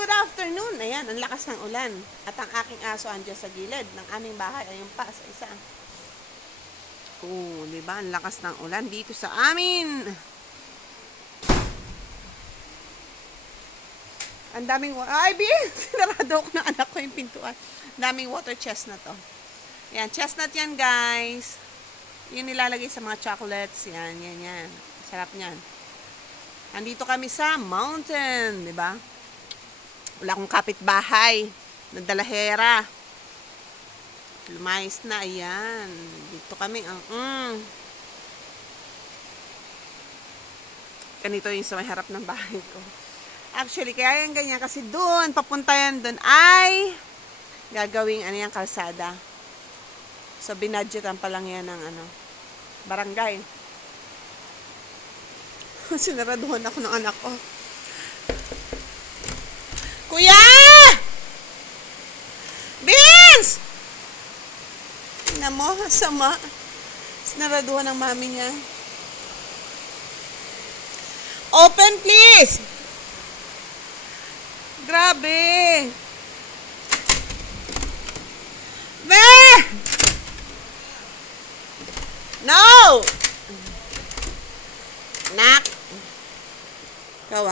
good afternoon. Ayan, ang lakas ng ulan. At ang aking aso andyan sa gilid ng aming bahay. Ayun pa, sa isa. Oh, di ba? Ang lakas ng ulan dito sa amin. Ang daming ay, sinarado ko ng anak ko yung pintuan. Ang daming water chestnut to. Yan, chestnut yan, guys. Yung nilalagay sa mga chocolates. Yan, yan, yan. Sarap niyan. Andito kami sa mountain, di ba? Wala akong kapitbahay. Nagdalahera. Lumayas na, ayan. Dito kami, ganito yung sa may harap ng bahay ko. Actually, kaya yung ganyan, kasi doon, papunta yan doon, ay gagawing, kalsada. So, binadgetan pa lang yan ng, barangay. Sinaraduhan ako ng anak ko. Kuya! Vince! Tingnan mo, sama. Sinaraduhan ng mami niya. Open, please! Grabe! Be! No! Nak! Ikaw